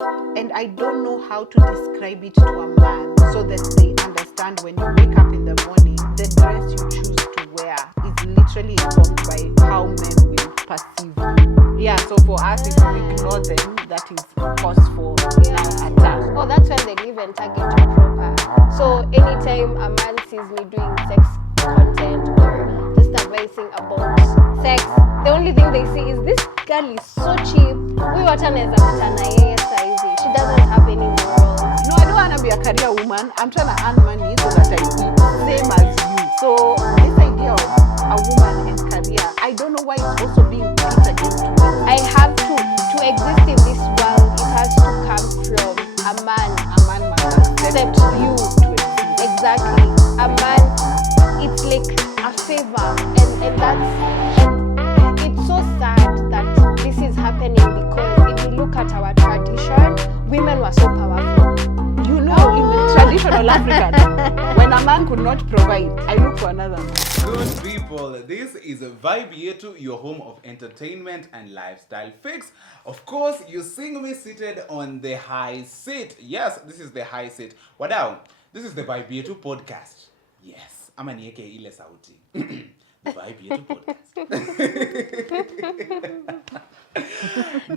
And I don't know how to describe it to a man so that they understand when you wake up in the morning, the dress you choose to wear is literally informed by how men will perceive you. Yeah, so for us, if you ignore them, that is cause for attack. Oh, that's when they live and target you proper. So anytime a man sees me doing sex content or just advising about sex, the only thing they see is this girl is so cheap. Huyu hata anaweza pita na yeye saa hizi. She doesn't have any morals. No, I don't want to be a career woman. I'm trying to earn money so that I eat same as you. So this idea of a woman and career, I don't know why it's also being put against women. I have to exist in this world. It has to come from a man. A man must Accept accept you. to exist. Exactly. A man, it's like a favor, and that's, and it's so sad that this is happening because if you look at our tradition, women were so powerful. You know, in the traditional African, when a man could not provide, I look for another man. Good people, this is Vibeyetu, your home of entertainment and lifestyle fix. Of course, you seeing me seated on the high seat. Yes, this is the high seat. Wadau, this is the Vibeyetu podcast. Yes, ama nieke ile sauti. The Vibeyetu podcast.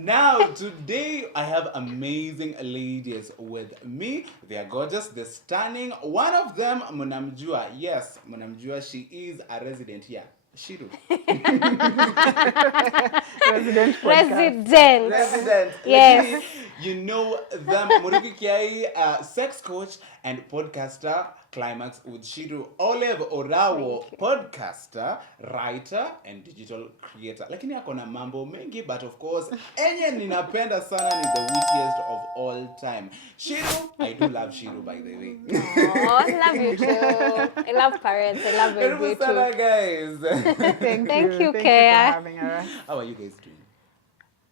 Now, today I have amazing ladies with me. They are gorgeous, they're stunning. One of them, Munamjua. Yes, Munamjua, she is a resident here. Shiru. Resident podcast. Resident. Yes. You know them, Muriuki Kiai, sex coach and podcaster, Climax with Shiru. Olave, Orawo, podcaster, writer and digital creator. Lakini ako na mambo mengi, but of course, enye ninapenda sana ni the wittiest of all time. Shiru, I do love Shiru, by the way. Oh, I love you too. I love parents. I love you too. Sana, guys. Thank you, Thank you Kiai. for having us. How are you guys doing?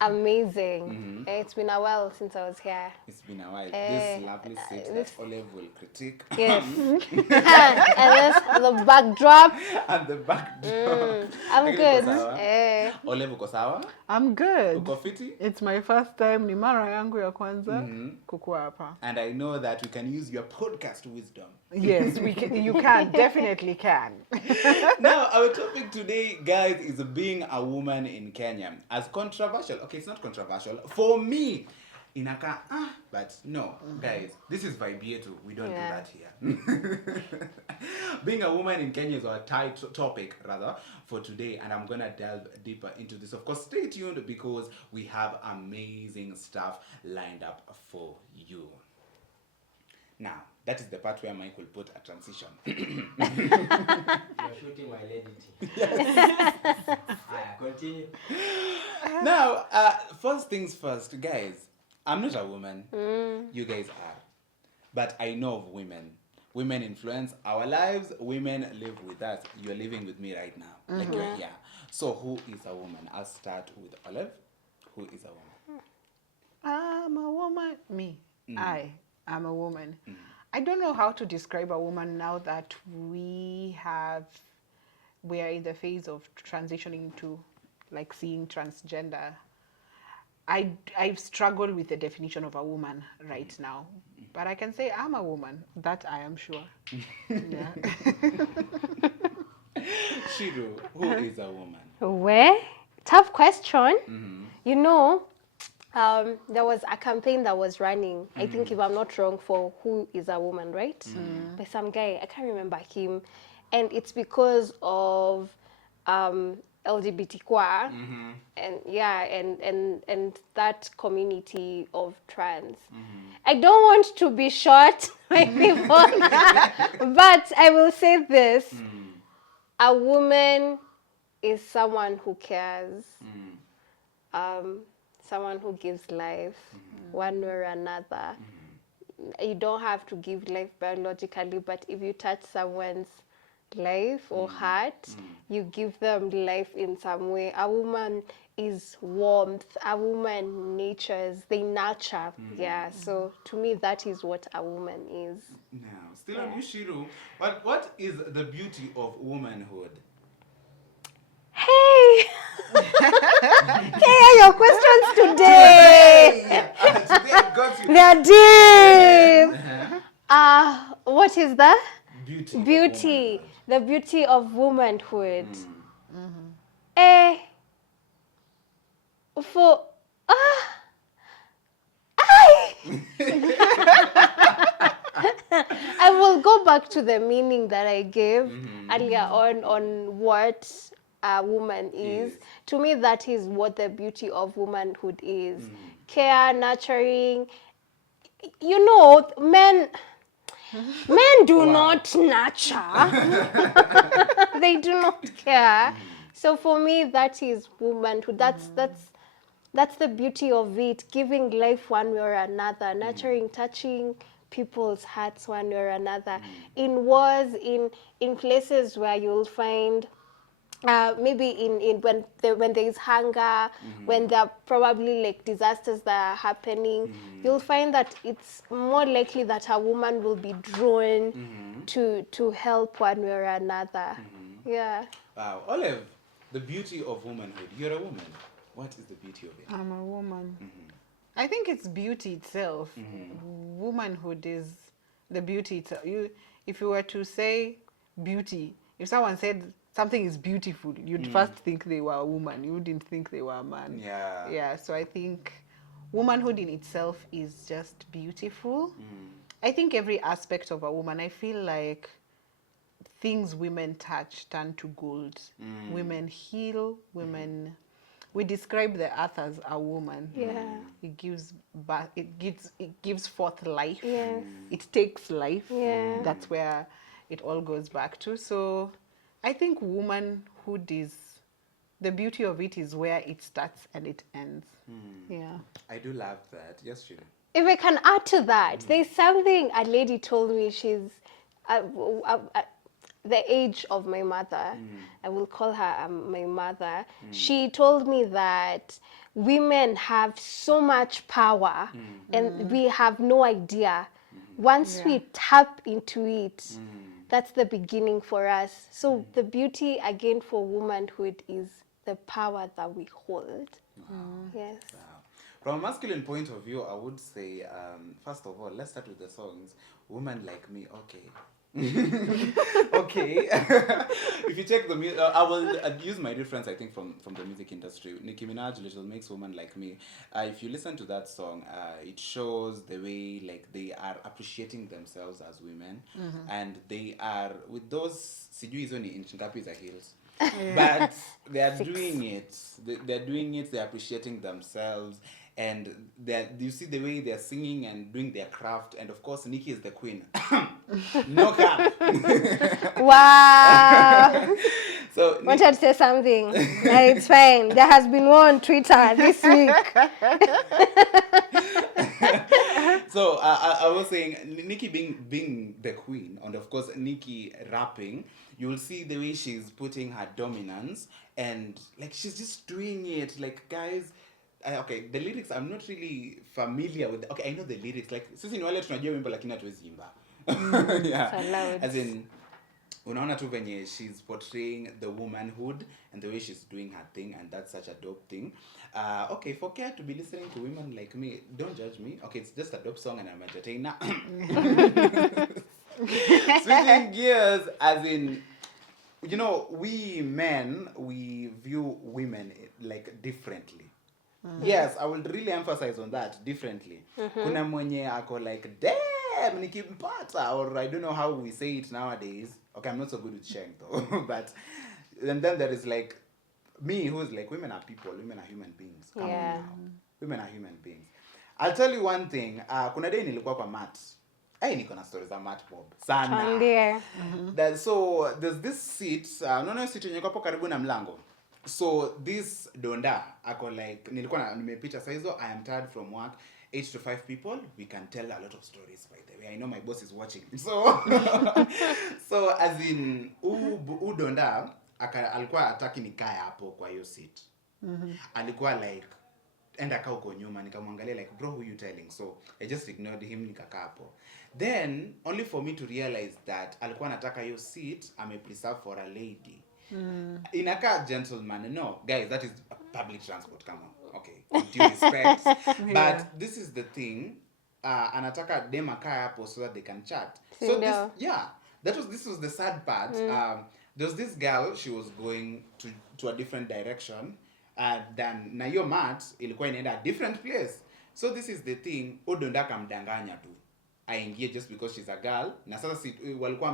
Amazing. It's been a while since I was here. It's been a while. This lovely seat that Olave will critique. Yes. And this, the backdrop. And the backdrop. I'm Lakini good. uko sawa? Eh. Olave uko sawa? I'm good. Uko fiti? It's my first time, ni mara yangu ya kwanza kukua hapa. And I know that we can use your podcast wisdom. Yes, we can, you can, definitely can. Now, our topic today, guys, is being a woman in Kenya. As controversial, okay, it's not controversial. For me, inaka, but no, guys, this is Vibeyetu. We don't do that here. Being a woman in Kenya is our topic, rather, for today. And I'm going to delve deeper into this. Of course, stay tuned because we have amazing stuff lined up for you. Now, that is the part where Mike will put a transition. You're shooting while editing. Yes. Continue. Now, first things first, guys. I'm not a woman. You guys are. But I know of women. Women influence our lives. Women live with us. You're living with me right now. Like you're here. So who is a woman? I'll start with Olave. Who is a woman? I'm a woman. Me. I am a woman. I don't know how to describe a woman now that we are in the phase of transitioning to like seeing transgender. I've struggled with the definition of a woman right now, but I can say I'm a woman. That I am sure. Yeah. Shiru, who is a woman? Well, tough question. You know, there was a campaign that was running, I think if I'm not wrong, for who is a woman, right? By some guy, I can't remember him. And it's because of LGBTQ and that community of trans. I don't want to be short, my people, but I will say this. A woman is someone who cares. Someone who gives life one way or another. You don't have to give life biologically, but if you touch someone's life or heart, you give them life in some way. A woman is warmth. A woman natures. They nurture. Yeah. So to me, that is what a woman is. Now, still on you, Shiru. What is the beauty of womanhood? Hey. Kiai, your questions today. Today I got you. They are deep. What is the Beauty. of beauty? womanhood. The beauty of womanhood. Eh, for I will go back to the meaning that I gave earlier on what a woman is. Yes. To me, that is what the beauty of womanhood is. Care, nurturing. You know, men do not nurture. They do not care. So for me, that is womanhood. That's the beauty of it, giving life one way or another, nurturing, touching people's hearts one way or another. In wars, in places where you'll find maybe in when there is hunger, when there are probably like disasters that are happening, you'll find that it's more likely that a woman will be drawn to help one way or another. Yeah. Wow. Olive, the beauty of womanhood. You're a woman. What is the beauty of it? I'm a woman. I think it's beauty itself. Womanhood is the beauty itself. If you were to say beauty, if someone said something is beautiful, you'd first think they were a woman. You wouldn't think they were a man. Yeah. Yeah. So I think womanhood in itself is just beautiful. I think every aspect of a woman, I feel like things women touch turn to gold. Women heal. Women. We describe the earth as a woman. Yeah. It gives birth, it gives forth life. Yes. It takes life. Yeah. That's where it all goes back to. So I think womanhood is, the beauty of it is where it starts and it ends. Yeah. I do love that. Yes, Julie. If I can add to that, there's something a lady told me. She's the age of my mother. I will call her my mother. She told me that women have so much power and we have no idea. Once we tap into it, that's the beginning for us. So the beauty again for womanhood is the power that we hold. Yes. Wow. From a masculine point of view, I would say, first of all, let's start with the songs. Woman Like Me, okay. Okay. If you check the music, I will use my reference, I think, from the music industry. Nicki Minaj, Little Mix, Woman Like Me. If you listen to that song, it shows the way like they are appreciating themselves as women, and they are with those sijui hizo ni inch ngapi za heels. But they are doing it. They're doing it. They're appreciating themselves, and you see the way they're singing and doing their craft. And of course, Nikki is the queen. No cap. Wow. So Wanted to say something. No, it's fine. There has been one on Twitter this week. So I was saying, Nikki being the queen, and of course Nikki rapping, you'll see the way she's putting her dominance, and like she's just doing it. Like guys, okay, the lyrics I'm not really familiar with. Okay, I know the lyrics. Like sisi ni wale tunajua wimbo lakini hatuwezi imba. Yeah. So loud. As in, unaona tu venye she's portraying the womanhood and the way she's doing her thing, and that's such a dope thing. Okay, for care to be listening to women like me, don't judge me. Okay, it's just a dope song and I'm entertainer. Switching gears, as in, you know, we men, we view women like differently. Yes, I will really emphasize on that, differently. Kuna mwenye ako like, damn, nikimpata, or I don't know how we say it nowadays. Okay, I'm not so good with sharing though. But and then there is like me, who's like, women are people, women are human beings. Come on now. Women are human beings. I'll tell you one thing. Kuna day nilikuwa kwa mat. Niko na stories za mat mob. Sana. So there's this seat, no seat yenye hapo karibu na mlango. So this donda ako like nilikuwa nimepita saa hizo, I am tired from work. 8 to 5 people, we can tell a lot of stories, by the way. I know my boss is watching. So so as in donda alikuwa hataki nikae hapo kwa hiyo seat. Alikuwa like enda kaa uko nyuma, nikamwangalia like, bro, who you telling? So I just ignored him, nikakaa hapo. Then only for me to realize that alikuwa anataka hiyo seat ame preserve for a lady. Inaka gentleman. No, guys, that is public transport. Come on. Okay. With due respect. But this is the thing. Anataka dem akae hapo so that they can chat. So this, Sindio. yeah, this was the sad part. There was this girl, she was going to a different direction, then na hiyo mat ilikuwa inaenda a different place. So this is the thing, Odonda kamdanganya tu aingie just because she's a girl. Na sasa walikuwa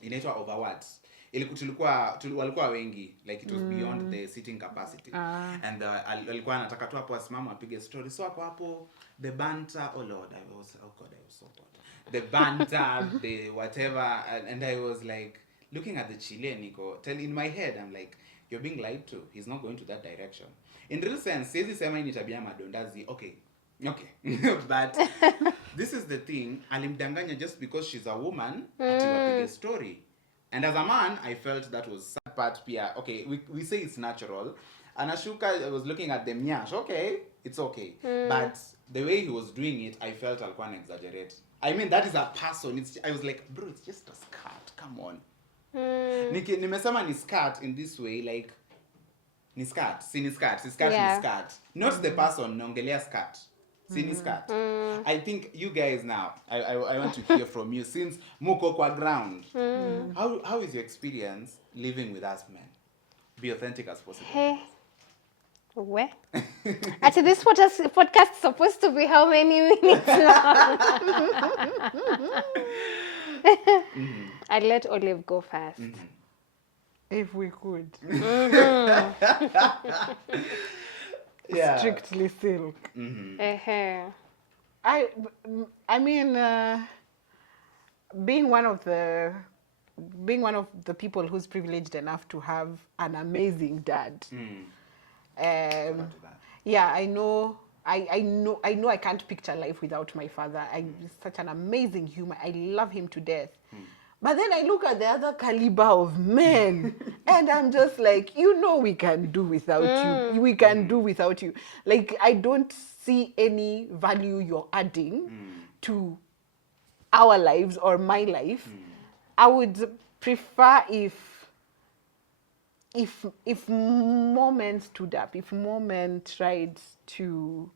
inaitwa over what? Walikuwa wengi, like it was beyond the seating capacity. And alikuwa anataka tu hapo asimama apige story. So hapo the banter, oh lord, I was so bored. The banter, the whatever, and I was like looking at the Chile Nico, in my head I'm like, you're being lied to. He's not going to that direction. In real sense, siwezi sema ni tabia madondazi. Okay. But this is the thing, alimdanganya just because she's a woman, ati wapige story. And as a man, I felt that was sad part pia. Okay, we say it's natural. Anashuka was looking at them, nyash, okay, it's okay. But the way he was doing it, I felt alikuwa exaggerate. I mean, that is a person. I was like, bro, it's just a skirt. Come on. Nimesema ni skirt in this way, like, ni skirt. Ni skirt. Not the person, naongelea skirt. Ni skirt. I think you guys now, I want to hear from you, since muko kwa ground. How is your experience living with us men? Be authentic as possible. Hey. Where? Actually, this podcast is supposed to be how many minutes long? I'll let Olive go first. If we could. Yeah. Strictly silk. I mean, being one of the people who's privileged enough to have an amazing dad. Yeah, I know I can't picture life without my father. He's such an amazing human. I love him to death. But then I look at the other caliber of men and I'm just like, we can do without you. We can do without you. Like, I don't see any value you're adding to our lives or my life. I would prefer if more men stood up, if more men tried to,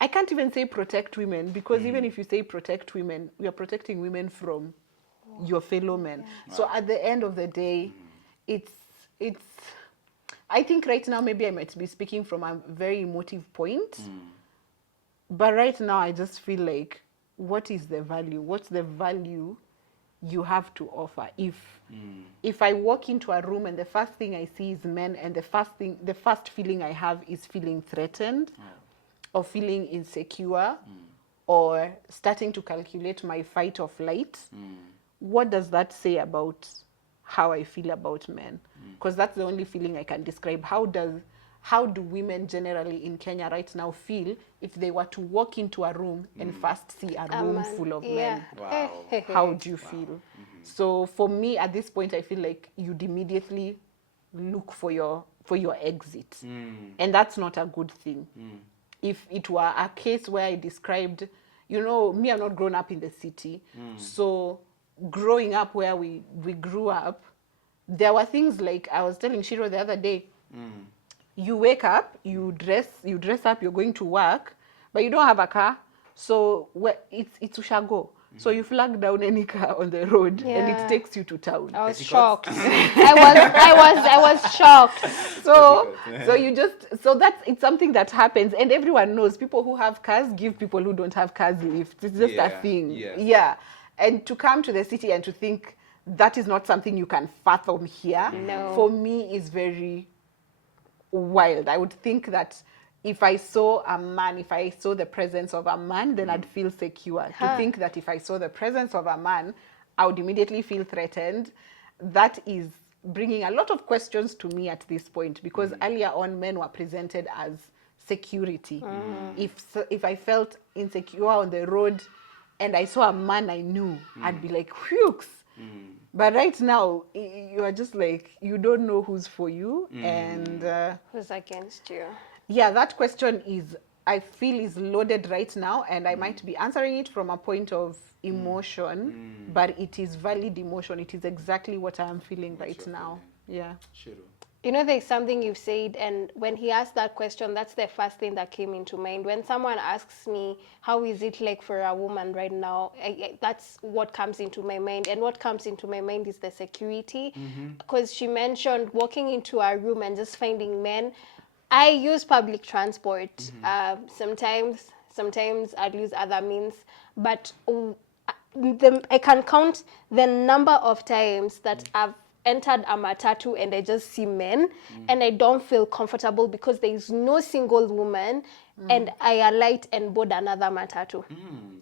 I can't even say protect women, because even if you say protect women, we are protecting women from your fellow men. Yeah. So at the end of the day, it's I think right now maybe I might be speaking from a very emotive point, but right now I just feel like, what is the value? What's the value you have to offer? If I walk into a room and the first thing I see is men, and the first feeling I have is feeling threatened, or feeling insecure, or starting to calculate my fight or flight, what does that say about how I feel about men? Because that's the only feeling I can describe. How do women generally in Kenya right now feel if they were to walk into a room and first see a room full of men? Wow. How do you feel? So for me at this point, I feel like you'd immediately look for your exit. And that's not a good thing. If it were a case where I described, me, I'm not grown up in the city. So growing up where we grew up, there were things like, I was telling Shiro the other day, you wake up, you dress up, you're going to work, but you don't have a car. So it's Ushago. So you flag down any car on the road and it takes you to town. I was shocked. I was shocked. So it's something that happens, and everyone knows. People who have cars give people who don't have cars lifts. It's just a thing. Yeah. And to come to the city and to think that is not something you can fathom here, for me is very wild. I would think that if I saw the presence of a man, then I'd feel secure. To think that if I saw the presence of a man, I would immediately feel threatened, that is bringing a lot of questions to me at this point, because earlier on men were presented as security. If I felt insecure on the road and I saw a man I knew, I'd be like, whew. But right now, you are just like, you don't know who's for you and who's against you. Yeah, that question is I feel is loaded right now, and I might be answering it from a point of emotion, but it is valid emotion. It is exactly what I am feeling right you're now. Yeah. Shiru. You know, there's something you've said, and when he asked that question, that's the first thing that came into mind. When someone asks me, how is it like for a woman right now, that's what comes into my mind. And what comes into my mind is the security. Because she mentioned walking into a room and just finding men. I use public transport. Sometimes I'll use other means. But I can count the number of times that I've entered a matatu and I just see men and I don't feel comfortable because there is no single woman and I alight and board another matatu.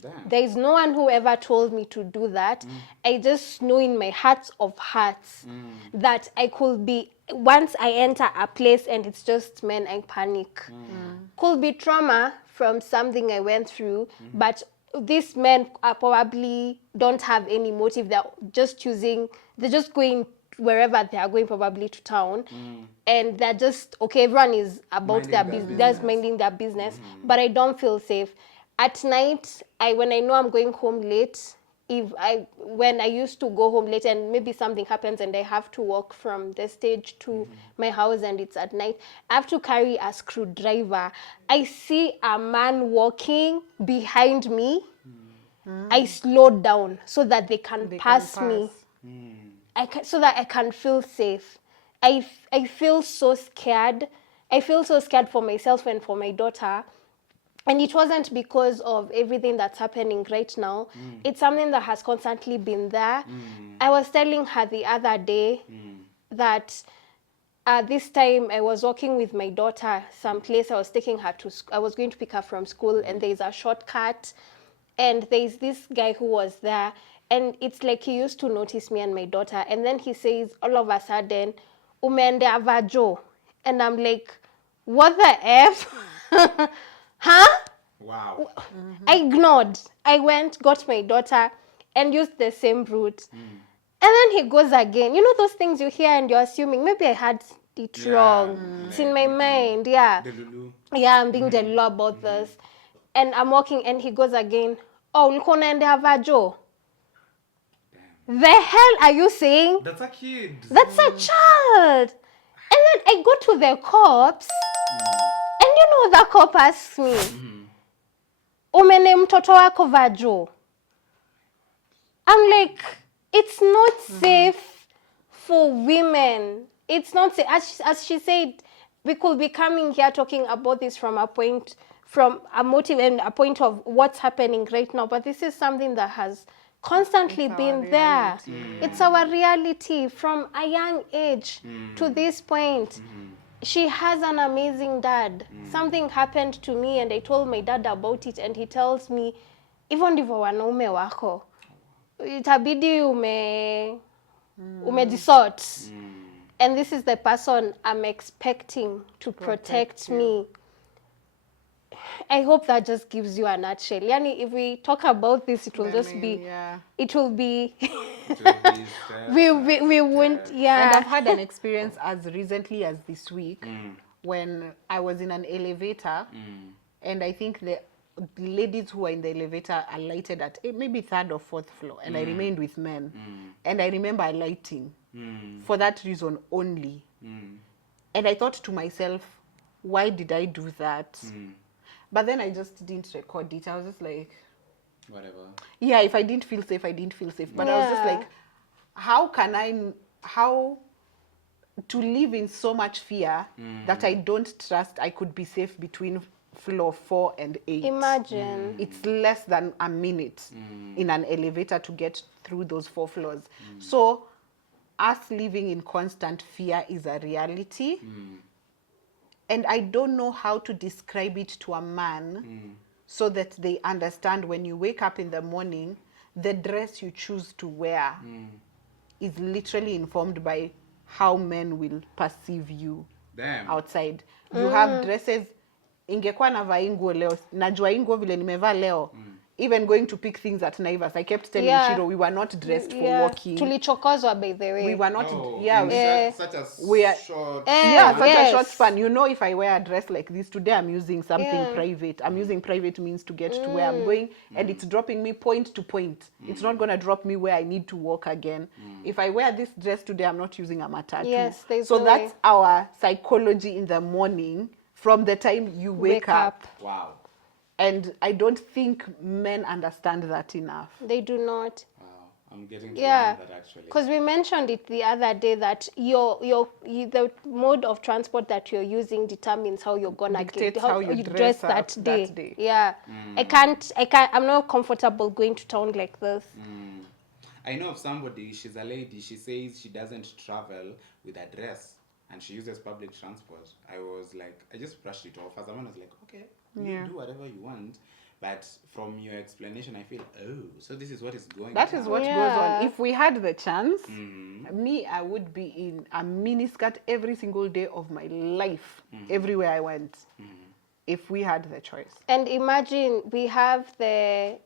Damn. There is no one who ever told me to do that. I just know in my heart of hearts that I could be, once I enter a place and it's just men, I panic. Could be trauma from something I went through, but these men are probably don't have any motive. They're just going wherever they are going, probably to town, and they're just okay. Everyone is about their business, just minding their business, but I don't feel safe. At night, when I know I'm going home late, when I used to go home late and maybe something happens and I have to walk from the stage to my house and it's at night, I have to carry a screwdriver. I see a man walking behind me. I slow down so that they can pass me. So that I can feel safe. I feel so scared. I feel so scared for myself and for my daughter. And it wasn't because of everything that's happening right now. It's something that has constantly been there. I was telling her the other day that this time I was walking with my daughter someplace. I was taking her to I was going to pick her from school, and there's a shortcut. And there's this guy who was there. And it's like he used to notice me and my daughter. And then he says, all of a sudden, umende avajo. And I'm like, what the F? Huh? Wow. I ignored. I went, got my daughter, and used the same route. And then he goes again. You know those things you hear and you're assuming, maybe I had it wrong. It's in my mind, yeah. Delulu. Yeah, I'm being delulu about this. And I'm walking, and he goes again, oh, ulikuwa unaendea vajo. The hell are you saying? That's a kid. That's a child. And then I go to the cops, and you know the cop asks me, umene mtoto wako vajo. I'm like, it's not safe for women. It's not safe. As she said, we could be coming here talking about this from a motive and a point of what's happening right now. But this is something that has constantly been there. It's our reality from a young age to this point. She has an amazing dad. Something happened to me and I told my dad about it, and he tells me, hivyo ndivyo wanaume wako. Itabidi umedisort. And this is the person I'm expecting to protect me. I hope that just gives you a nutshell. Yani, if we talk about this, it will be, we won't, yeah. And I've had an experience as recently as this week when I was in an elevator and I think the ladies who were in the elevator alighted at maybe 3rd or 4th floor, and I remained with men. And I remember alighting for that reason only. And I thought to myself, why did I do that? But then I just didn't record it. I was just like, whatever. Yeah, if I didn't feel safe, I didn't feel safe. But I was just like, how to live in so much fear that I don't trust I could be safe between floor 4 and 8. Imagine. It's less than a minute in an elevator to get through those 4 floors. So us living in constant fear is a reality. And I don't know how to describe it to a man so that they understand when you wake up in the morning, the dress you choose to wear is literally informed by how men will perceive you outside. You have dresses, ingekuwa navaa nguo leo, najua nguo vile nimevaa leo, even going to pick things at Naivas, I kept telling Shiro we were not dressed for walking. Tulichokozwa, by the way. We were not, Such a we are, short such a short span. You know, if I wear a dress like this today, I'm using something private. I'm using private means to get to where I'm going, and it's dropping me point to point. It's not gonna drop me where I need to walk again. If I wear this dress today, I'm not using a matatu. Yes, there's so no that's way. our psychology in the morning from the time you wake up. Wow. And I don't think men understand that enough. They do not. Wow. I'm getting to learn that actually. Because we mentioned it the other day that the mode of transport that you're using determines how you're gonna Dictates get how you dress that up day. that day. Yeah. I'm not comfortable going to town like this. I know of somebody, she's a lady, she says she doesn't travel with a dress and she uses public transport. I was like, I just brushed it off. As a man, I was like, okay, you do whatever you want. But from your explanation, I feel, oh, so this is what is going on. That is what goes on. If we had the chance, me, I would be in a miniskirt every single day of my life, everywhere I went, if we had the choice. And imagine we have the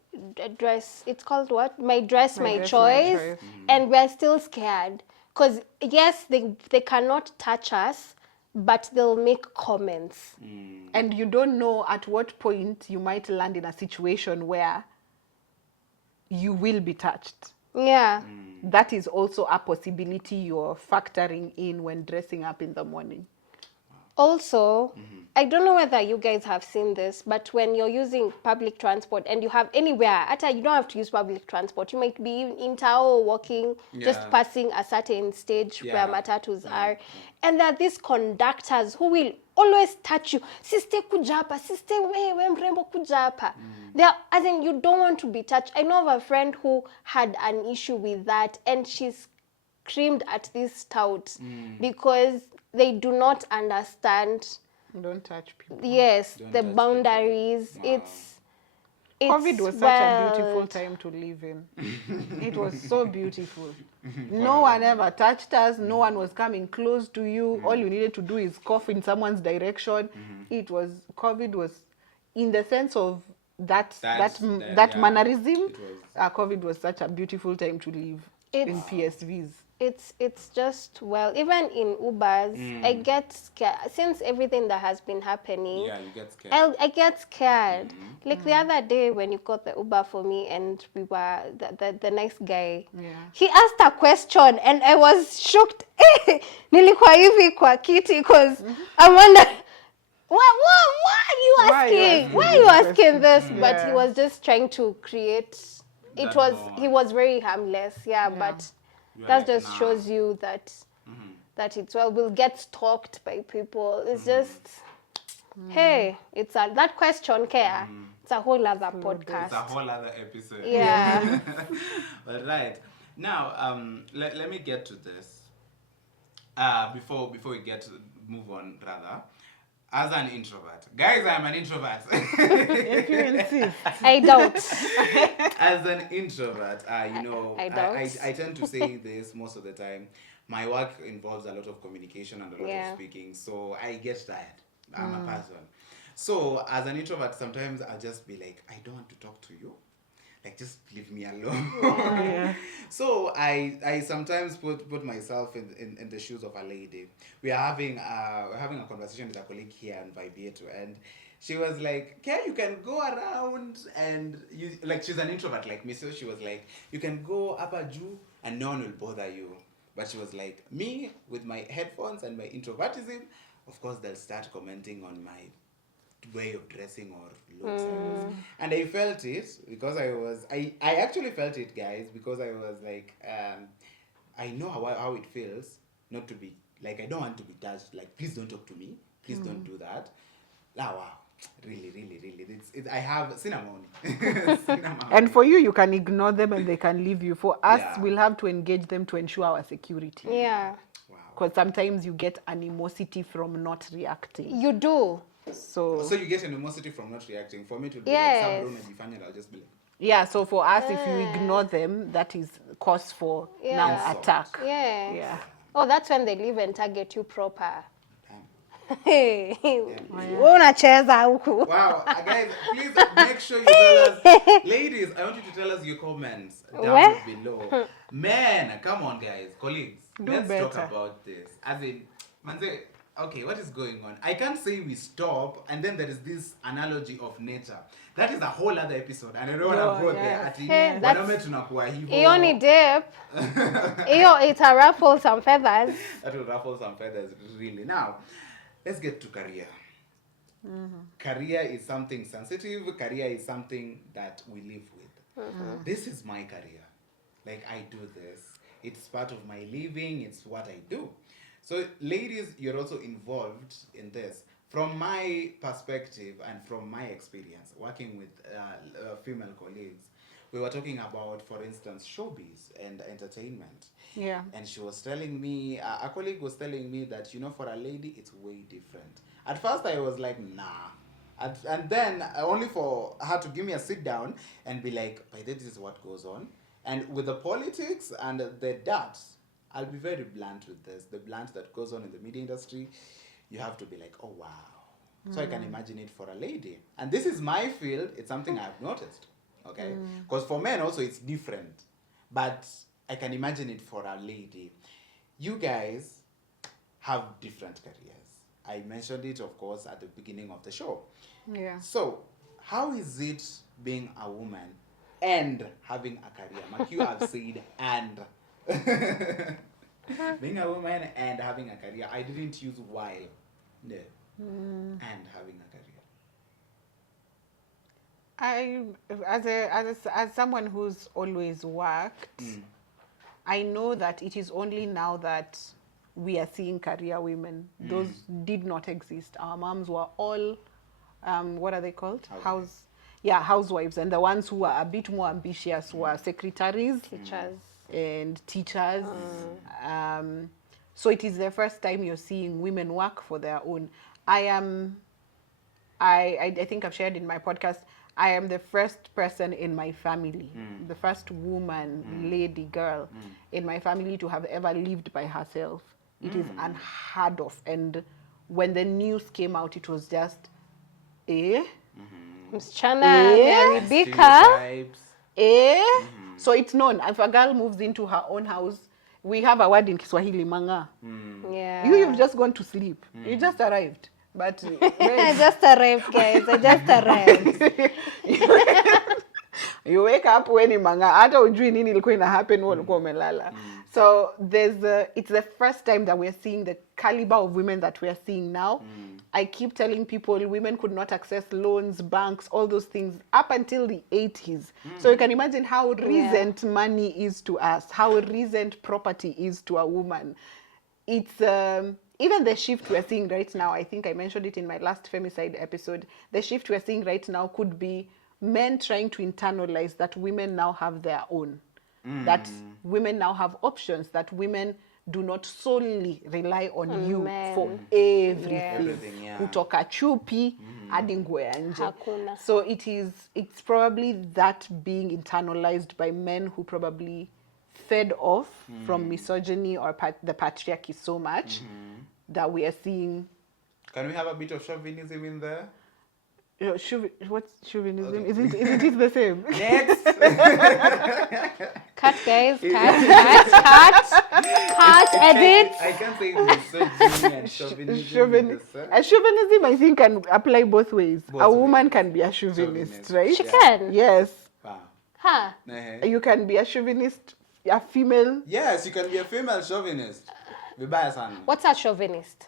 dress, it's called what? My dress, my choice. And we're still scared. Because, yes, they cannot touch us, but they'll make comments. And you don't know at what point you might land in a situation where you will be touched. Yeah. That is also a possibility you're factoring in when dressing up in the morning. Also, I don't know whether you guys have seen this, but when you're using public transport and you have anywhere, you don't have to use public transport. You might be in Tao walking, just passing a certain stage where matatus are. And there are these conductors who will always touch you. Sister kujapa, sister we mrembo kujapa. As in, you don't want to be touched. I know of a friend who had an issue with that, and she screamed at this tout because they do not understand. Don't touch people. Yes, the boundaries. Wow. It's COVID was such a beautiful time to live in. It was so beautiful. No one ever touched us. No one was coming close to you. All you needed to do is cough in someone's direction. COVID was, in the sense of that mannerism. COVID was such a beautiful time to live in PSVs. It's just, well, even in Ubers, I get scared. Since everything that has been happening, you get scared. I get scared. Like the other day when you got the Uber for me and we were, the nice guy, he asked a question and I was shocked. Nilikuwa hivi kwa kiti because I wonder, what are you asking? Why are you asking this? But he was just trying to create, he was very harmless, but that just shows you that it's, well, we'll get stalked by people. It's just, hey, it's that question, Care. It's a whole other podcast. It's a whole other episode. Yeah. But right. Now, let me get to this. Before we move on, rather. As an introvert. Guys, I'm an introvert. If you insist. I don't. As an introvert, I tend to say this most of the time. My work involves a lot of communication and a lot of speaking, so I get tired. I'm a person. So as an introvert, sometimes I'll just be like, I don't want to talk to you. Like, just leave me alone. So I sometimes put myself in the shoes of a lady. We're having a conversation with a colleague here in Vibeyetu, and she was like, "Kiai, you can go around and she's an introvert like me, so she was like, you can go up a Jew and no one will bother you." But she was like, me with my headphones and my introvertism, of course they'll start commenting on my way of dressing or looks. And I felt it because I actually felt it, guys, because I was like, I know how it feels not to be, like, I don't want to be touched, like, please don't talk to me, please don't do that. Wow, really, I have cinnamon. And for you can ignore them and they can leave you. For us, we'll have to engage them to ensure our security. Yeah. Because sometimes you get animosity from not reacting. You do. So you get animosity from not reacting. For me to be like, I'll just be like, yeah, so for us, if you ignore them, that is cause for now attack. Yeah. Oh, that's when they leave and target you proper. Hey, Yeah. unacheza huku. Wow, guys, please make sure you tell us, ladies, I want you to tell us your comments down Where? below. Men, come on, guys, colleagues, Do let's talk better. about this. As in, manze, okay, what is going on? I can't say we stop, and then there is this analogy of nature. That is a whole other episode, and I don't want to Oh, go there. yes. Ati, Hey, wanaume tunakuwa hivyo. Hiyo ni dip. Hiyo ita ruffle some feathers. That will ruffle some feathers, really. Now, let's get to career. Career is something sensitive. Career is something that we live with. This is my career. Like, I do this. It's part of my living. It's what I do. So, ladies, you're also involved in this. From my perspective and from my experience working with female colleagues, we were talking about, for instance, showbiz and entertainment. Yeah. And she was telling me, a colleague was telling me that, you know, for a lady, it's way different. At first, I was like, nah. And then, only for her to give me a sit down and be like, by this is what goes on. And with the politics and the dirt, I'll be very blunt with this. The blunt that goes on in the media industry, you have to be like, oh, wow. So I can imagine it for a lady. And this is my field. It's something I've noticed. Okay? Because for men also, it's different. But I can imagine it for a lady. You guys have different careers. I mentioned it, of course, at the beginning of the show. Yeah. So, how is it being a woman and having a career? Like you have said, and. Being a woman and having a career. I didn't use while. No. And having a career. As someone who's always worked, I know that it is only now that we are seeing career women. Those did not exist. Our moms were all, what are they called? Housewives. And the ones who are a bit more ambitious were secretaries, Teachers. and teachers. So it is the first time you're seeing women work for their own. I think I've shared in my podcast, I am the first person in my family, the first woman, lady, girl in my family to have ever lived by herself. It is unheard of. And when the news came out, it was just, Msichana ameharibika. Stereotypes. So it's known. If a girl moves into her own house, we have a word in Kiswahili, manga. Yeah. You've just gone to sleep. You just arrived. But I just arrived, guys. I just arrived. you wake up when ni manga. Hata ujui nini ilikuwa ina happen wewe ulikuwa umelala. So it's the first time that we're seeing the caliber of women that we're seeing now. I keep telling people women could not access loans, banks, all those things up until the 80s. So you can imagine how recent money is to us, how recent property is to a woman. It's even the shift we're seeing right now, I think I mentioned it in my last femicide episode, the shift we're seeing right now could be men trying to internalize that women now have their own. That women now have options, that women do not solely rely on you men. for everything. Everything, yeah. Kutoka chupi hadi nguo ya nje. Hakuna. So it's probably that being internalized by men who probably fed off from misogyny or the patriarchy so much that we are seeing. Can we have a bit of chauvinism in there? What's chauvinism? Okay. Isn't it the same? Next. Cut, guys. Cut. Edit. I can't say misogyny and chauvinism. A chauvinism, I think, can apply both ways. Both a ways. woman can be a chauvinist, Chauvinist. right? She can. Yes. Wow. Huh. You can be a chauvinist, a female, Yes, you can be a female chauvinist. Vibaya sana. What's a chauvinist?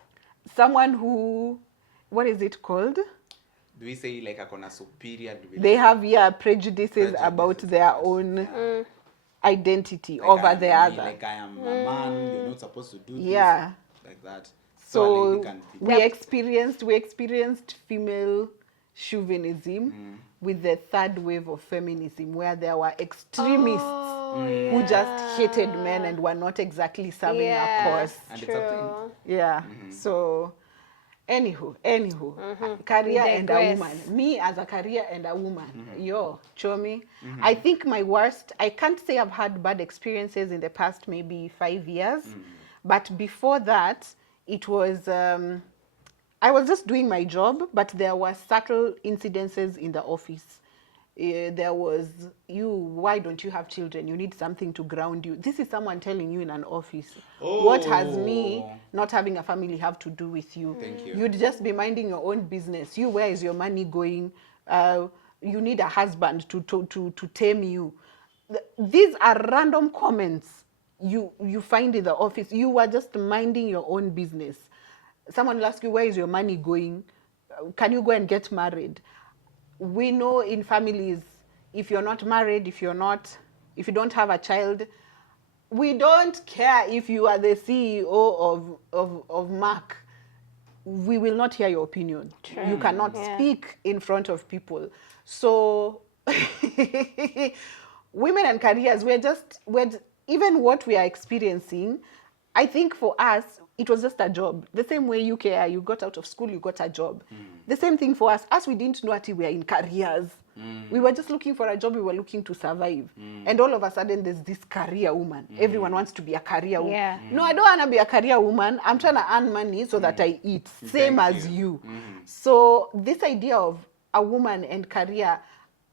someone who, what is it called? Do we say like akona superior? Do we They have, prejudices about their own identity like over I am the me, other. Like I am a man, you're not supposed to do Yeah. this. Like that. A So lady can be we experienced female chauvinism with the third wave of feminism, where there were extremists who just hated men and were not exactly serving a cause. And it's a thing. Yeah. So, anywho, career We and a digress. woman. Me as a career and a woman. Yo, Chomi. I think my worst, I can't say I've had bad experiences in the past maybe 5 years. But before that, it was, I was just doing my job, but there were subtle incidences in the office. There was, why don't you have children? You need something to ground you. This is someone telling you in an office. What has me not having a family have to do with you? Thank you. You'd just be minding your own business. Where is your money going? You need a husband to tame you. These are random comments you find in the office. You are just minding your own business. Someone will ask you, where is your money going? Can you go and get married? We know in families, if you're not married, if you don't have a child, we don't care if you are the CEO of Mac. We will not hear your opinion. True. You cannot speak in front of people. So women and careers, even what we are experiencing, I think for us, it was just a job. The same way you got out of school, you got a job. The same thing for us. As we didn't know that we were in careers. We were just looking for a job. We were looking to survive. And all of a sudden, there's this career woman. Everyone wants to be a career woman. Yeah. No, I don't want to be a career woman. I'm trying to earn money so that I eat. Same as you. So this idea of a woman and career,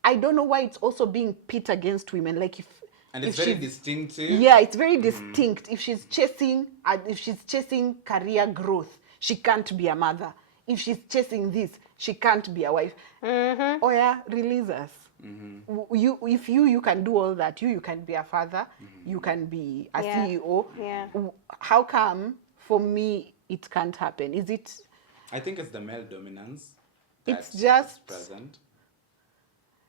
I don't know why it's also being pit against women. Like and it's very distinctive. Yeah, it's very distinct. If she's chasing career growth, she can't be a mother. If she's chasing this, she can't be a wife. Oh yeah, release us. If you can do all that, you can be a father, you can be a CEO. Yeah. How come for me it can't happen? Is it? I think it's the male dominance. It's that just is present.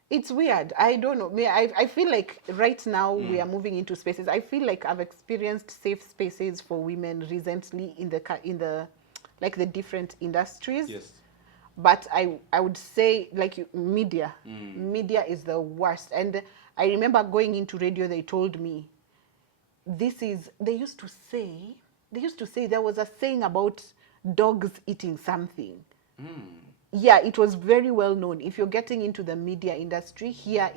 It's weird. I don't know. I feel like right now we are moving into spaces. I feel like I've experienced safe spaces for women recently in the like the different industries. Yes. But I would say media. Media is the worst. And I remember going into radio, they told me they used to say there was a saying about dogs eating something. Yeah, it was very well known. If you're getting into the media industry here,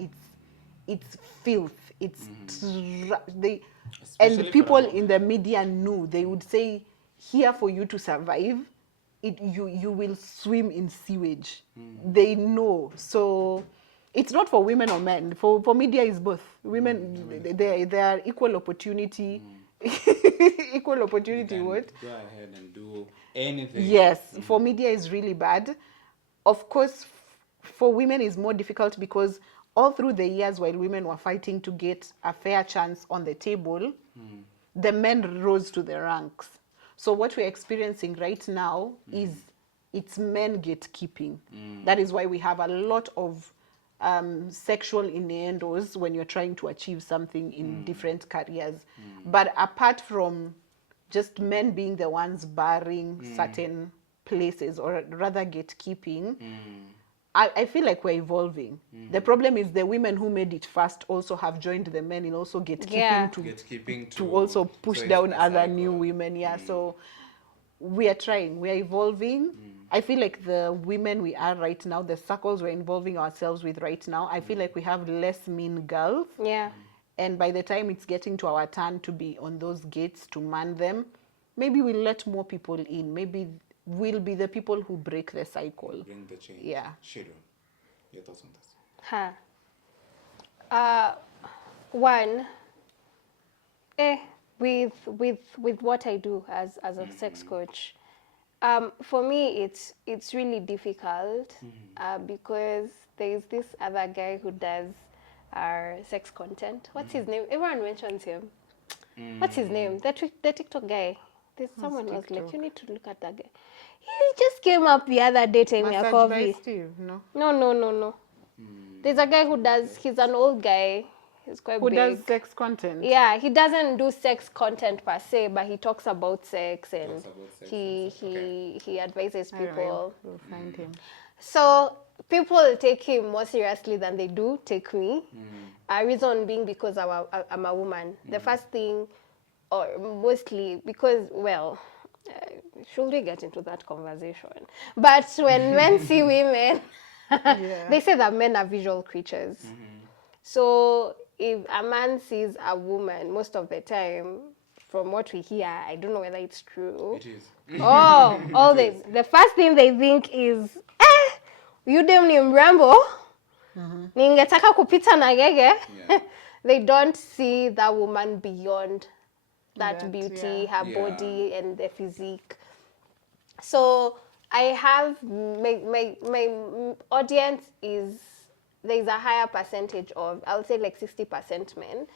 it's filth. It's and people in the media knew. They would say, here for you to survive, you will swim in sewage. They know. So it's not for women or men. For media is both. Women, they are equal opportunity. Equal opportunity. What? Go ahead and do anything. Yes, for media is really bad. Of course, for women is more difficult because all through the years while women were fighting to get a fair chance on the table, the men rose to the ranks. So what we're experiencing right now is it's men gatekeeping. That is why we have a lot of sexual innuendos when you're trying to achieve something in different careers. But apart from just men being the ones barring certain places, or rather gatekeeping, I feel like we're evolving. The problem is the women who made it first also have joined the men in also gatekeeping to also push down other new women. So we are trying, we are evolving. I feel like the women we are right now, the circles we're involving ourselves with right now, I feel like we have less mean girls. Yeah. And by the time it's getting to our turn to be on those gates, to man them, maybe we'll let more people in. Maybe we'll be the people who break the cycle. Bring the change. Yeah. Shiru, your thoughts on this? One, with what I do as a sex coach, for me it's really difficult because there is this other guy who does our sex content. What's his name? Everyone mentions him. What's his name? The TikTok guy. There's someone was like, you need to look at that guy. He just came up the other day telling me a coffee. No. There's a guy who does, he's an old guy. He's quite big. Who does sex content? Yeah, he doesn't do sex content per se, but he talks about sex and he advises people. We'll find him. So people take him more seriously than they do take me. Reason being because I'm a woman. The first thing, or mostly because, well, should we get into that conversation? But when men see women, they say that men are visual creatures. So if a man sees a woman, most of the time, from what we hear, I don't know whether it's true. It is. Oh, the first thing they think is, you dem ni mrembo, ningetaka kupita na yeye. Yeah. They don't see the woman beyond that beauty, yeah. her body and the physique. So I have my audience is, there's a higher percentage of, I'll say like 60% men.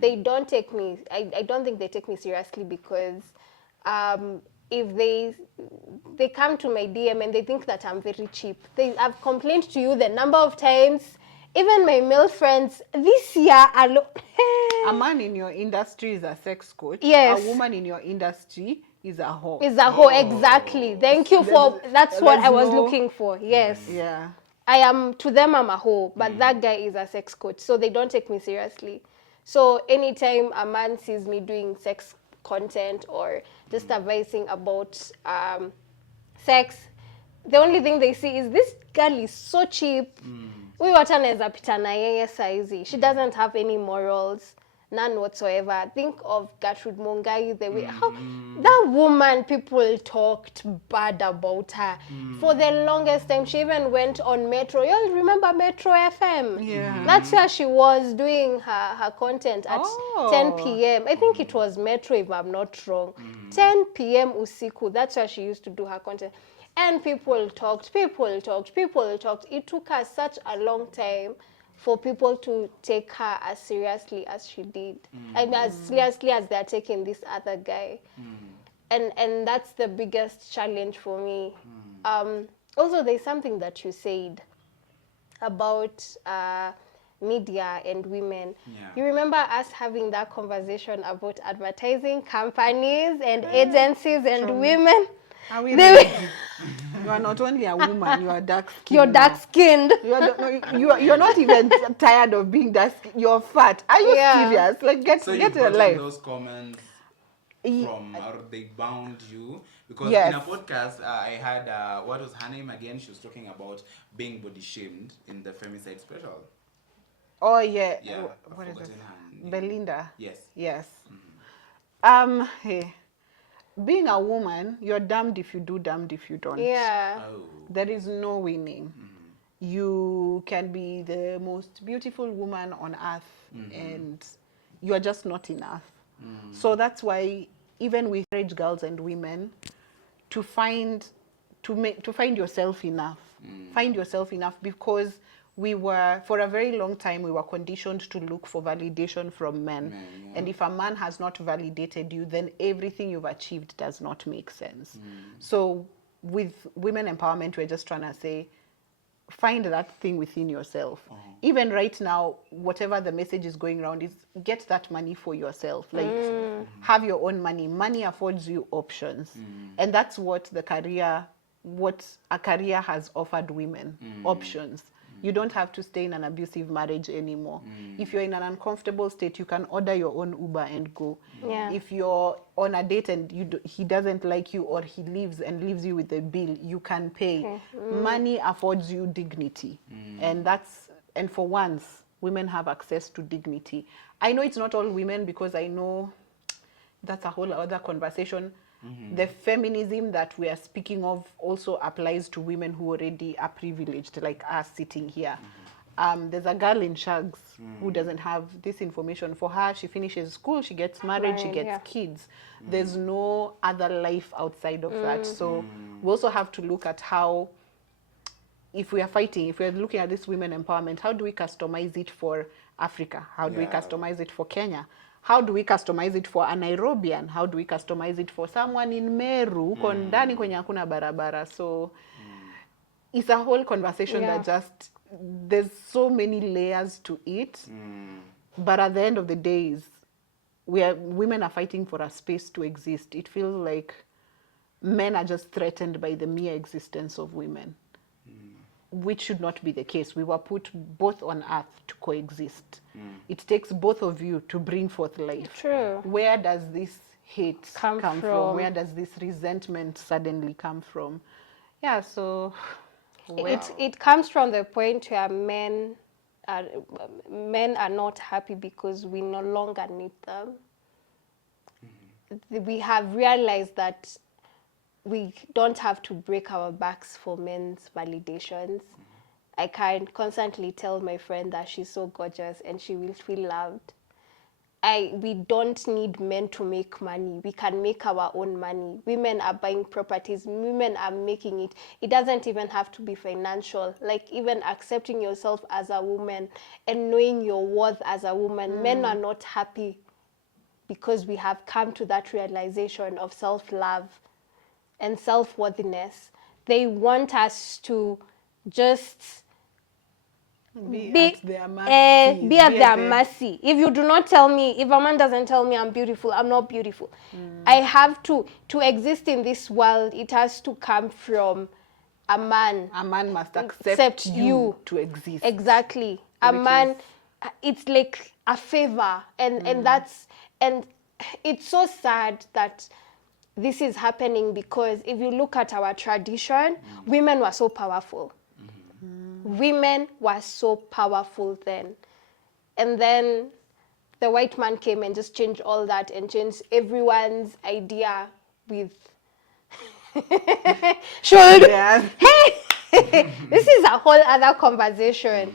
They don't take me, I don't think they take me seriously because if they come to my DM and they think that I'm very cheap. I've complained to you the number of times. Even my male friends this year A man in your industry is a sex coach. Yes. A woman in your industry is a whore. is a whole exactly. Thank you for that's what there's I was no- looking for. Yes. Yeah. I am, to them I'm a hoe, but that guy is a sex coach, so they don't take me seriously. So anytime a man sees me doing sex content or just advising about sex, the only thing they see is this girl is so cheap. Huyu hata anaweza pita na yeye saizi. She doesn't have any morals, none whatsoever. Think of Gertrude Mungai, the way how that woman, people talked bad about her for the longest time. She even went on Metro. You all remember Metro FM? Yeah. That's where she was doing her content at Oh. 10 p.m. I think it was Metro, if I'm not wrong. 10 p.m. usiku. That's where she used to do her content. And people talked. It took her such a long time for people to take her as seriously as she did. I mean, as seriously as they're taking this other guy. And that's the biggest challenge for me. Also, there's something that you said about media and women. Yeah. You remember us having that conversation about advertising companies and agencies and women? Are we They- ready? You are not only a woman, you are dark skinned. You're dark-skinned. You're not even tired of being dark skinned. You're fat. Are you Yeah. serious? Like get So get you've a gotten life. those comments from, or they bound you? Because Yes. in a podcast, I had, what was her name again? She was talking about being body shamed in the Femicide special. Oh yeah. Yeah, What I've is it? forgotten her name. Belinda. Yes. Yes. Hey. Being a woman, you're damned if you do, damned if you don't. Yeah. Oh. There is no winning. You can be the most beautiful woman on earth and you're just not enough. So that's why even we encourage girls and women to find yourself enough. Find yourself enough, because we were, for a very long time, we were conditioned to look for validation from men. And if a man has not validated you, then everything you've achieved does not make sense. So with women empowerment, we're just trying to say, find that thing within yourself. Even right now, whatever the message is going around is, get that money for yourself. Like, have your own money. Money affords you options. And that's what a career has offered women, options. You don't have to stay in an abusive marriage anymore. If you're in an uncomfortable state, you can order your own Uber and go. Yeah. If you're on a date and he doesn't like you, or he leaves you with a bill, you can pay. Money affords you dignity. And for once, women have access to dignity. I know it's not all women, because I know that's a whole other conversation. The feminism that we are speaking of also applies to women who already are privileged, like us sitting here. There's a girl in Shags who doesn't have this information. For her, she finishes school, she gets married, she gets kids. There's no other life outside of that. So we also have to look at how, if we are looking at this women empowerment, how do we customize it for Africa? How do we customize it for Kenya? How do we customize it for a Nairobian? How do we customize it for someone in Meru, huko ndani kwenye hakuna barabara? So it's a whole conversation that just, there's so many layers to it. But at the end of the days, women are fighting for a space to exist. It feels like men are just threatened by the mere existence of women, which should not be the case. We were put both on earth to coexist. It takes both of you to bring forth life. True. Where does this hate Come come from? from? Where does this resentment suddenly come from? Yeah, so It comes from the point where men are not happy because we no longer need them. we have realized that we don't have to break our backs for men's validations. I can constantly tell my friend that she's so gorgeous and she will feel loved. We don't need men to make money. We can make our own money. Women are buying properties. Women are making it. It doesn't even have to be financial. Like even accepting yourself as a woman and knowing your worth as a woman. Men are not happy because we have come to that realization of self-love and self-worthiness. They want us to just Be at their mercy. be at their mercy. If you do not tell me, if a man doesn't tell me I'm beautiful, I'm not beautiful. I have to exist in this world. It has to come from a man. A man must accept you to exist. Exactly. A man, it's like a favor, and that's, and it's so sad that this is happening, because if you look at our tradition, women were so powerful. Women were so powerful then. And then the white man came and just changed all that and changed everyone's idea with Yeah. this is a whole other conversation.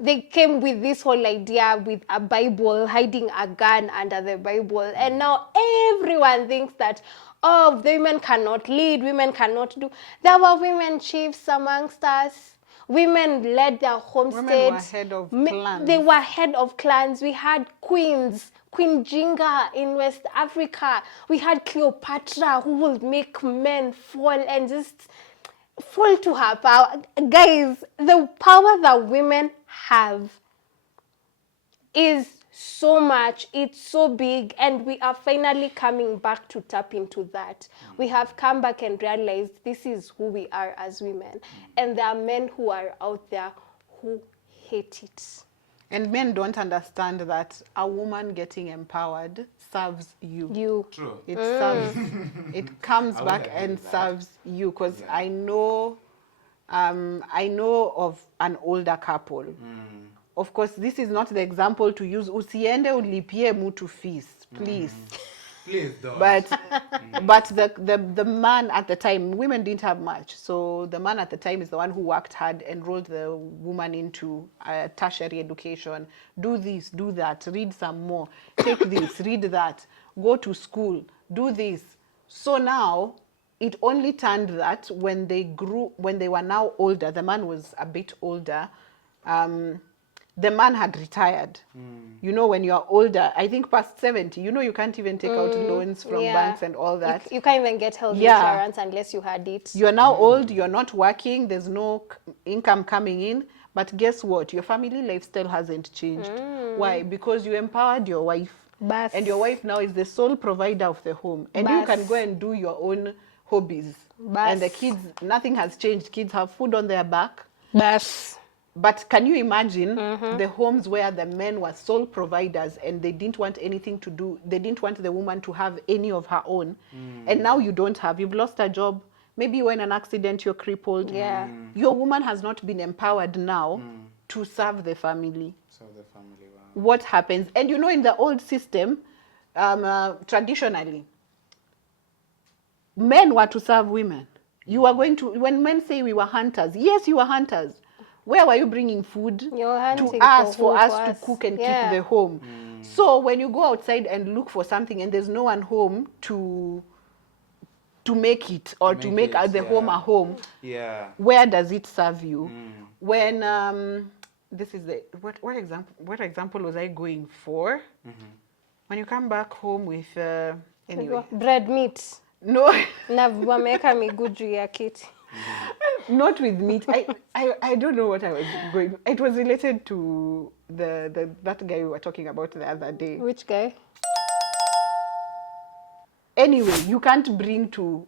They came with this whole idea with a Bible, hiding a gun under the Bible. And now everyone thinks that, oh, the women cannot lead, women cannot do. There were women chiefs amongst us. Women led their homesteads. Women were head of clans. They were head of clans. We had queens. Queen Jinga in West Africa. We had Cleopatra, who would make men fall and just fall to her power. Guys, the power that women have is so much, it's so big, and we are finally coming back to tap into that. We have come back and realized this is who we are as women, and there are men who are out there who hate it. And men don't understand that a woman getting empowered serves you. True. It serves, it comes I would back agree and with that. serves you, because Yeah. I know of an older couple. Of course, this is not the example to use. Usiende ulipie mutu feast, please. Please don't. But the man at the time, women didn't have much. So the man at the time is the one who worked hard, enrolled the woman into tertiary education. Do this, do that, read some more, take this, read that, go to school, do this. So now it only turned that when they grew, when they were now older, the man was a bit older, the man had retired. You know, when you are older, I think past 70, you know, you can't even take out loans from banks and all that. You can't even get health Yeah. insurance unless you had it. You're now old, you're not working, there's no income coming in. But guess what? Your family lifestyle hasn't changed. Why? Because you empowered your wife. Bas. And your wife now is the sole provider of the home. And you Bas. can go and do your own hobbies. Bas. And the kids, nothing has changed. Kids have food on their back. Bas. But can you imagine the homes where the men were sole providers and they didn't want anything to do, they didn't want the woman to have any of her own. And now you don't have, you've lost a job, maybe you were in an accident, you're crippled. Yeah. Your woman has not been empowered now to serve the family. So the family, wow. What happens? And you know, in the old system, traditionally, men were to serve women. You are going to, when men say we were hunters, yes, you were hunters. Where were you bringing food You're hunting to us, for for who? us For to us. cook and Yeah. keep the home? So when you go outside and look for something and there's no one home to make it, or to make it, the home a home, Yeah. where does it serve you? When this is the what example was I going for? When you come back home with anyway, Bread meat. no, Na wameweka miguu juu ya kiti. not with meat. I don't know what I was going. It was related to that guy we were talking about the other day. Which guy? Anyway, you can't bring to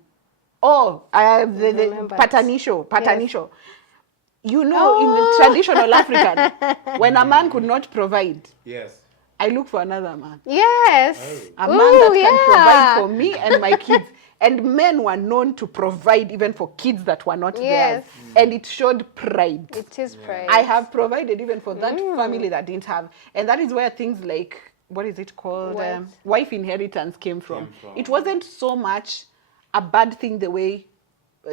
the Remembered. patanisho. You know, in the traditional African, when a man could not provide, Yes. I look for another man. Yes. A man that can provide for me and my kids. And men were known to provide even for kids that were not Yes. theirs. And it showed pride. It is pride. I have provided even for that family that didn't have. And that is where things like what is it called? What? Wife inheritance came from. Came from. It wasn't so much a bad thing the way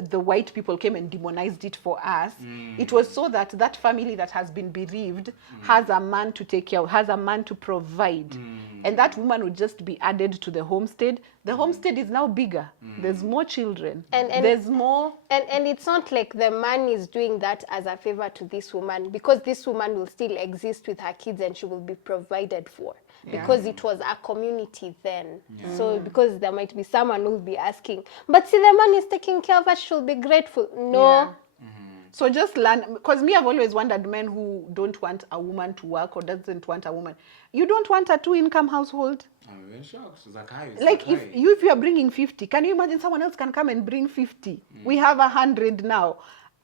the white people came and demonized it for us. It was so that that family that has been bereaved has a man to take care of, has a man to provide. And that woman would just be added to the homestead. The homestead is now bigger. There's more children. And there's more. And it's not like the man is doing that as a favor to this woman, because this woman will still exist with her kids and she will be provided for. Because it was a community then. So because there might be someone who will be asking, but see, the man is taking care of us, she'll be grateful. No. Yeah. So just learn, because me, I've always wondered men who don't want a woman to work or doesn't want a woman. You don't want a 2-income household? I'm even shocked. Like if you are bringing 50, can you imagine someone else can come and bring 50? We have 100 now.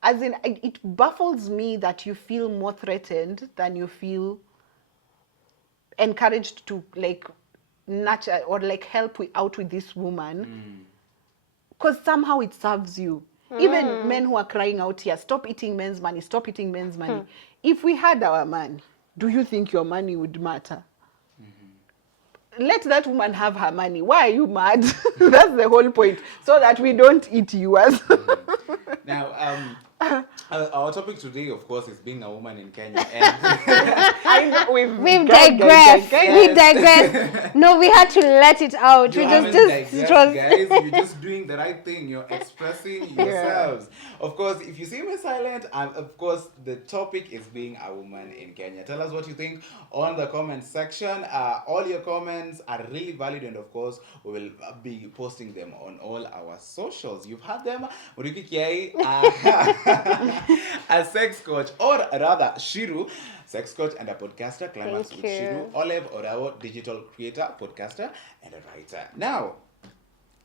As in, it baffles me that you feel more threatened than you feel encouraged to like nurture or like help out with this woman, because somehow it serves you. Even men who are crying out here, stop eating men's money, stop eating men's money. If we had our money, do you think your money would matter? Let that woman have her money. Why are you mad? That's the whole point. So that we don't eat yours. Now, our topic today, of course, is being a woman in Kenya. And I know We've digressed. We digressed. No, we had to let it out. you We haven't just digressed, it was guys. You're just doing the right thing. You're expressing yourselves. Of course, if you see me silent, of course, the topic is being a woman in Kenya. Tell us what you think on the comment section. All your comments are really valid, and of course, we will be posting them on all our socials. You've had them. Muriuki, Kiai, a sex coach, or rather, Shiru, sex coach and a podcaster, Climax Thank with you. Shiru, Olave, Orawo, digital creator, podcaster, and a writer. Now,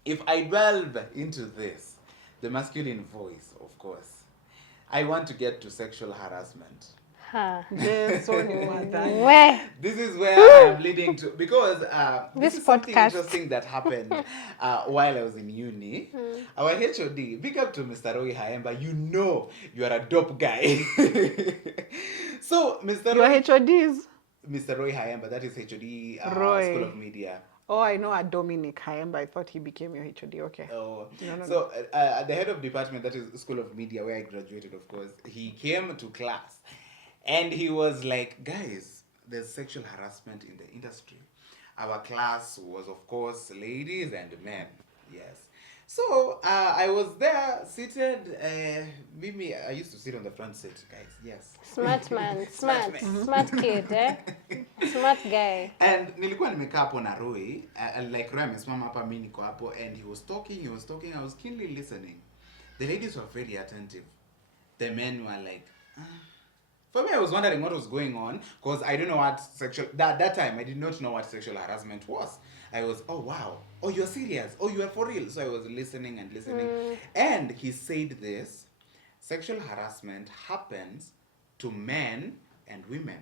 if I delve into this, the masculine voice, of course, I want to get to sexual harassment. Yes, so you want that. where This is where I am leading to, because this This is something podcast. interesting that happened while I was in uni. Our HOD, big up to Mr. Roy Haemba, you know you are a dope guy. So, Mr. Your Roy, HODs? Mr. Roy Haemba, that is HOD Roy. School of Media. Oh, I know a Dominic Haemba. I thought he became your HOD. Okay. Oh, No. so the head of department, that is School of Media, where I graduated, of course, he came to class and he was like, guys, there's sexual harassment in the industry. Our class was, of course, ladies and men. Yes. So I was there seated. Mimi, I used to sit on the front seat, guys. Yes. smart man, Smart smart, man. smart kid, eh? Smart guy. And nilikuwa nimekaa hapo na Roy, like Roy amesimama hapa, mimi niko hapo, and he was talking, I was keenly listening. The ladies were very attentive. The men were like, For me, I was wondering what was going on, because I don't know what that time I did not know what sexual harassment was. I was, oh wow, oh you're serious, oh you are for real. So I was listening and listening. And he said this: sexual harassment happens to men and women.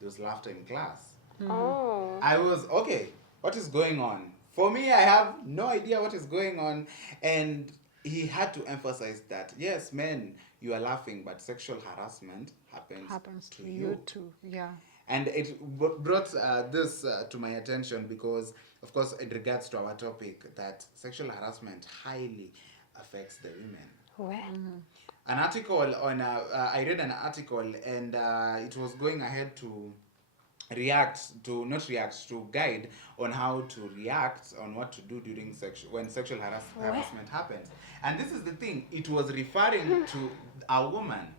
There was laughter in class. Oh. I was, okay, what is going on? For me, I have no idea what is going on. And he had to emphasize that, yes, men, you are laughing, but sexual harassment happens to you too. Yeah. And it brought this to my attention because, of course, in regards to our topic, that sexual harassment highly affects the women. Where? An article on, I read an article, and it was going ahead to guide on how to react on what to do during when sexual harassment happens. And this is the thing, it was referring to a woman.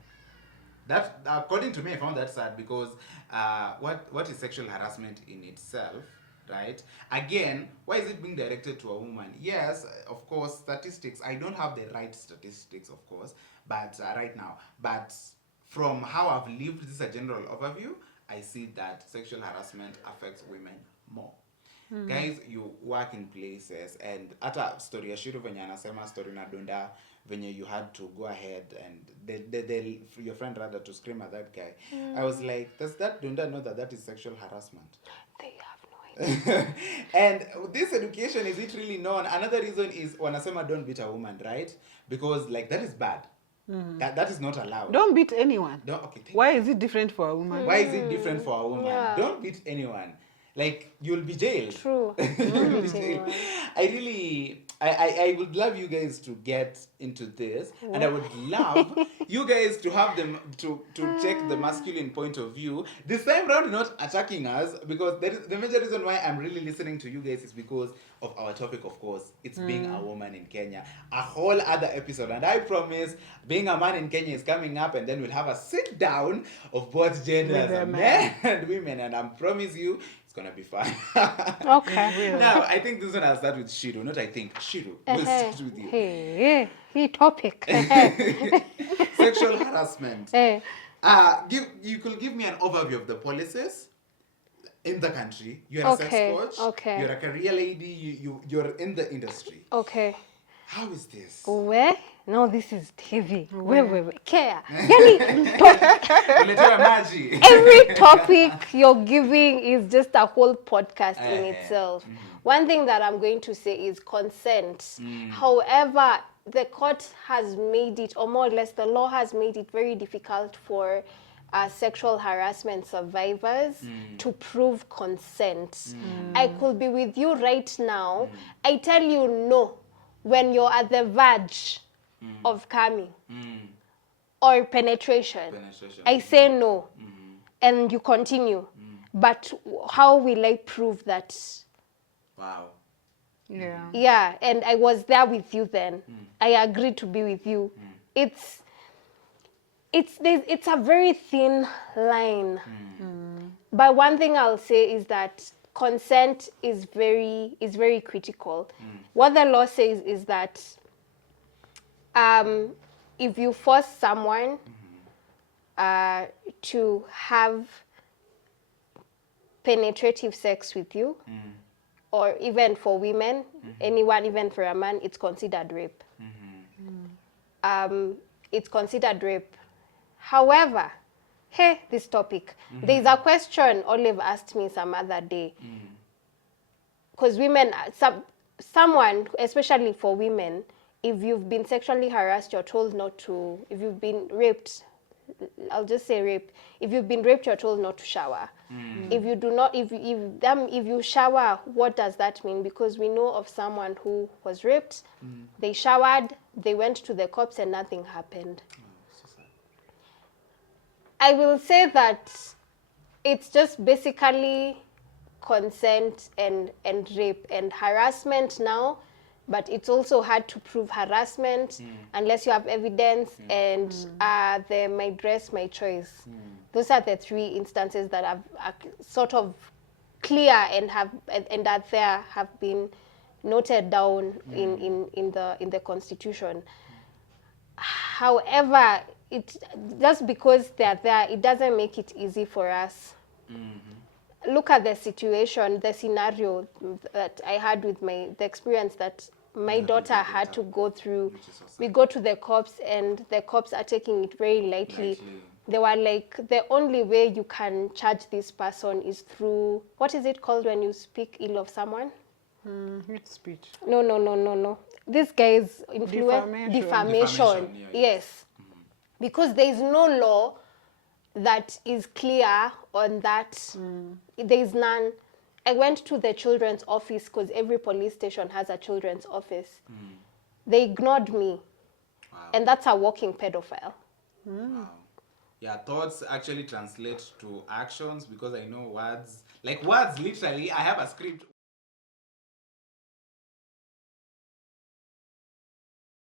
That, according to me, I found that sad because what is sexual harassment in itself, right? Again, why is it being directed to a woman? Yes, of course, statistics. I don't have the right statistics, of course, but right now. But from how I've lived, this is a general overview, I see that sexual harassment affects women more. Guys, you work in places, and hata story ya Shiru venye anasema story na Dunda venye you had to go ahead and your friend rather to scream at that guy. I was like, does that Dunda know that is sexual harassment? They have no idea. And this education, is it really known? Another reason is wanasema don't beat a woman, right? Because like that is bad. That is not allowed. Don't beat anyone. Okay, Why is it different for a woman? Why is it different for a woman? Yeah. Don't beat anyone. like you'll be jailed. True. You'll be jailed. I would love you guys to get into this, and I would love you guys to have them to check the masculine point of view. This time round, not attacking us, because the major reason why I'm really listening to you guys is because of our topic, of course. It's being a woman in Kenya. A whole other episode, and I promise, being a man in Kenya is coming up, and then we'll have a sit down of both genders, men and women, and I promise you, it's gonna be fun. Okay. Now, I think this one I'll start with Shiru. Not I think, Shiru. We'll start with you. Hey, topic. Sexual harassment. Eh. You could give me an overview of the policies in the country. You're a sex coach. Okay. You're a career lady. You're in the industry. Okay. How is this? Where? No, this is heavy. Wait. Care. Uletewa maji. Every topic you're giving is just a whole podcast in itself. One thing that I'm going to say is consent. However, the court has made it, or more or less the law has made it very difficult for sexual harassment survivors to prove consent. I could be with you right now. I tell you no when you're at the verge of coming or penetration. I say no, and you continue. But how will I prove that? Wow. Yeah, and I was there with you then. I agreed to be with you. It's a very thin line. But one thing I'll say is that consent is very critical. What the law says is that if you force someone to have penetrative sex with you, or even for women, anyone, even for a man, it's considered rape. It's considered rape. However, this topic, there's a question Olave asked me some other day. Because women, someone, especially for women, if you've been sexually harassed, you're told not to, if you've been raped, I'll just say rape. If you've been raped, you're told not to shower. If you do not, if you shower, what does that mean? Because we know of someone who was raped, they showered, they went to the cops, and nothing happened. I will say that it's just basically consent and rape and harassment now, but it's also hard to prove harassment unless you have evidence and the my dress, my choice. Those are the three instances that are sort of clear and have been noted down in the Constitution. However, just because they're there, it doesn't make it easy for us. Look at the situation, the scenario that I had with the experience that my daughter had to go through. We go to the cops, and the cops are taking it very lightly. They were like, the only way you can charge this person is through, what is it called when you speak ill of someone? Hate speech. No. This guy is defamation. Yes. Because there is no law that is clear on that. There is none. I went to the children's office because every police station has a children's office. They ignored me. Wow. And that's a walking pedophile. Wow. Yeah, thoughts actually translate to actions, because I know words, like words literally, I have a script.